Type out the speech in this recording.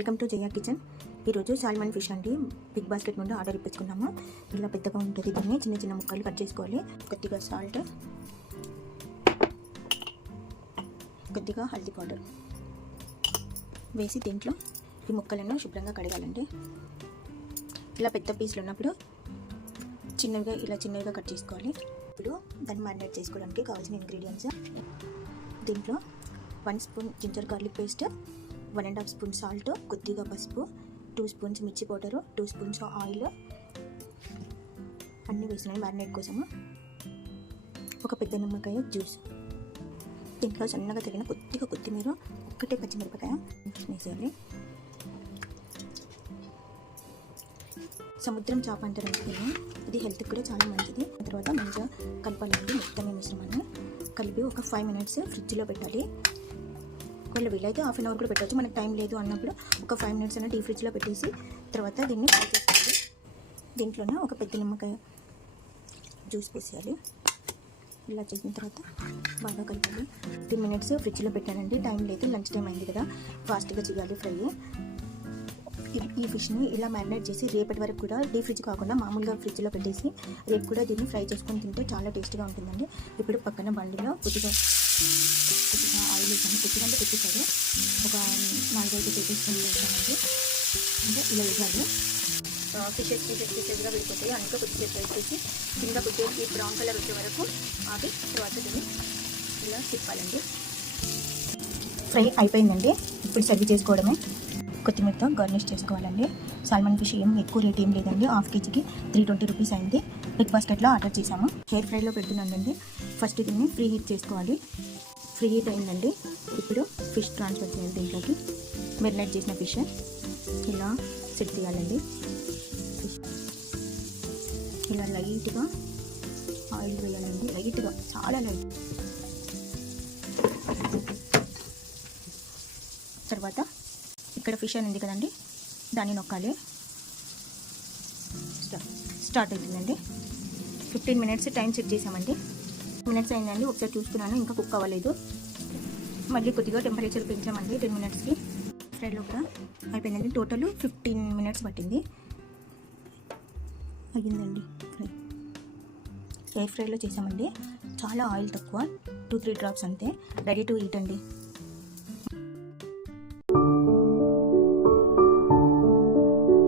Welcome to Jaya kitchen. ఈరోజు salmon fish అండి big basket నుండి ఆర్డర్ ఇప్పించుకున్నాము. ఇలా పెద్దగా ఉంటుంది, దీన్ని చిన్న చిన్న ముక్కలు కట్ చేసుకోవాలి. కొద్దిగా సాల్ట్, కొద్దిగా హల్దీ పౌడర్ వేసి దీంట్లో ఈ ముక్కలను శుభ్రంగా కడగాలండి. ఇలా పెద్ద పీసులు ఉన్నప్పుడు చిన్నవిగా కట్ చేసుకోవాలి. ఇప్పుడు దాన్ని మ్యారినేట్ చేసుకోవడానికి కావాల్సిన ఇంగ్రీడియంట్స్: దీంట్లో 1 spoon ginger garlic paste, 1.5 spoon salt, కొద్దిగా పసుపు, 2 స్పూన్స్ మిర్చి పౌడరు, 2 స్పూన్స్ ఆయిల్ అన్నీ వేసినాయి మ్యారినేట్ కోసము. ఒక పెద్ద నిమ్మకాయ జ్యూస్, దీంట్లో సన్నగా తగిన కొద్దిగా కొత్తిమీర, ఒక్కటే పచ్చిమిరపకాయ వేసేయాలి. సముద్రం చేప అంటారంటే ఇది హెల్త్కి కూడా చాలా మంచిది. తర్వాత మంచిగా కలపాలండి. మొత్తం మిశ్రమాన్ని కలిపి ఒక 5 మినిట్స్ ఫ్రిడ్జ్లో పెట్టాలి. ఒకవేళ వీలైతే హాఫ్ అన్ అవర్ కూడా పెట్టవచ్చు. మనకు టైం లేదు అన్నప్పుడు ఒక 5 మినిట్స్ అన్న డీప్ ఫ్రిడ్జ్లో పెట్టేసి తర్వాత దీన్ని ఫ్రై చేసుకోవాలి. దీంట్లోనే ఒక పెద్ద నిమ్మకాయ జ్యూస్ పోసేయాలి. ఇలా చేసిన తర్వాత బాగా కలపాలి. 10 మినిట్స్ ఫ్రిడ్జ్లో పెట్టానండి. టైం లేదు, లంచ్ టైం అయింది కదా, ఫాస్ట్గా చేయాలి ఫ్రై. ఈ ఫిష్ని ఇలా మ్యారినేట్ చేసి రేపటి వరకు కూడా డీప్ ఫ్రిడ్జ్ కాకుండా మామూలుగా ఫ్రిడ్జ్లో పెట్టేసి రేపు కూడా దీన్ని ఫ్రై చేసుకొని తింటే చాలా టేస్ట్గా ఉంటుందండి. ఇప్పుడు పక్కన బండిలో కొద్దిగా ఆయిల్ వేసాను. కొద్దిగా అంటే కొద్దిసారి ఒక 4-5 టేబుల్ స్పూన్లు వేసానండి. అంటే ఇలా వేయాలి. పీసెస్గా వెళ్ళిపోతాయి. అందుకే కొద్దిగా ఫ్రై చేసి కింద కొద్దిగా ఈ బ్రౌన్ కలర్ వచ్చే వరకు ఆగి తర్వాత దీన్ని ఇలా తిప్పాలండి. ఫ్రై అయిపోయిందండి. ఇప్పుడు సర్వ్ చేసుకోవడమే. కొత్తిమీరతో గార్నిష్ చేసుకోవాలండి. సాల్మన్ ఫిష్ ఎక్కువ రేట్ ఏం లేదండి. హాఫ్ కేజీకి 320 రూపీస్ అయింది. బిగ్ బాస్కెట్లో ఆర్డర్ చేసాము. ఎయిర్ ఫ్రైలో పెడుతున్నానండి. ఫస్ట్ దీన్ని ఫ్రీ హీట్ చేసుకోవాలి. ఫ్రీ హీట్ అయిందండి. ఇప్పుడు ఫిష్ ట్రాన్స్ఫర్ చేయాలి. దీంట్లోకి మెరినేట్ చేసిన ఫిష్ ఇలా సెట్ చేయాలండి. ఇలా లైట్గా ఆయిల్ వేయాలండి. లైట్గా, చాలా లైట్. తర్వాత ఇక్కడ ఫిష్ అని ఉంది కదండి, దాన్ని నొక్కాలి. స్టార్ట్ అవుతుందండి. 15 మినిట్స్ టైం సెట్ చేసామండి. మినిట్స్ అయిందండి. ఒకసారి చూస్తున్నాను, ఇంకా కుక్ అవ్వలేదు. మళ్ళీ కొద్దిగా టెంపరేచర్ పెంచామండి 10 మినిట్స్కి. ఫ్రైలో కూడా అయిపోయిందండి. టోటల్ 15 మినిట్స్ పట్టింది. అయ్యిందండి ఫ్రై. ఎయిర్ ఫ్రైలో చేసామండి. చాలా ఆయిల్ తక్కువ, 2-3 డ్రాప్స్ అంతే. రెడీ టు ఈట్ అండి.